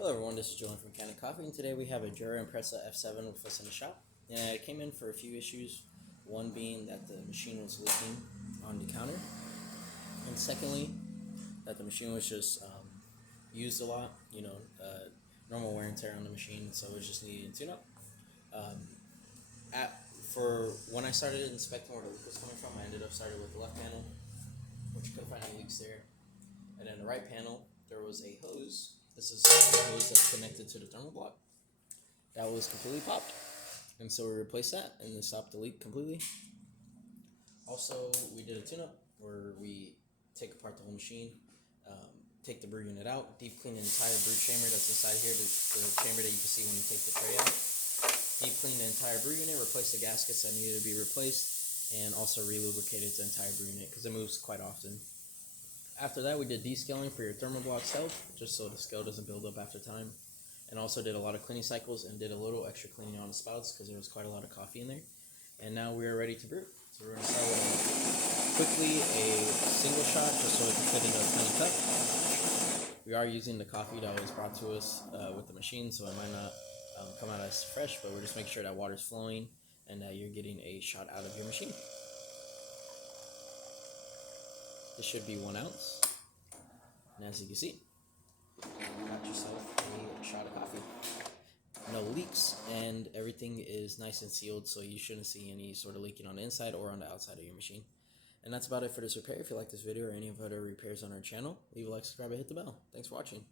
Hello everyone, this is Jura from Kanen Coffee, and today we have a Jura Espresso F7 with us in the shop. And it came in for a few issues, one being that the machine was leaking on the counter, and secondly, that the machine was just used a lot, normal wear and tear on the machine, so it just needed to tune up. For when I started inspecting where the leak was coming from, I ended up starting with the left panel, which you couldn't find any leaks there, and then the right panel, there was a hose. This is the hose that's connected to the thermal block. That was completely popped. And so we replaced that and then stopped the leak completely. Also, we did a tune-up where we take apart the whole machine, take the brew unit out, deep clean the entire brew chamber that's inside here, the chamber that you can see when you take the tray out. Deep clean the entire brew unit, replace the gaskets that needed to be replaced, and also re-lubricated the entire brew unit because it moves quite often. After that, we did descaling for your thermal block's health, just so the scale doesn't build up after time. And also did a lot of cleaning cycles and did a little extra cleaning on the spouts because there was quite a lot of coffee in there. And now we are ready to brew. So we're going to start with quickly a single shot just so it can fit in a tiny cup. We are using the coffee that was brought to us with the machine, so it might not come out as fresh, but we're just making sure that water's flowing and that you're getting a shot out of your machine. This should be 1 ounce. And as you can see, you got yourself a shot of coffee. No leaks, and everything is nice and sealed, so you shouldn't see any sort of leaking on the inside or on the outside of your machine. And that's about it for this repair. If you like this video or any of our other repairs on our channel, leave a like, subscribe, and hit the bell. Thanks for watching.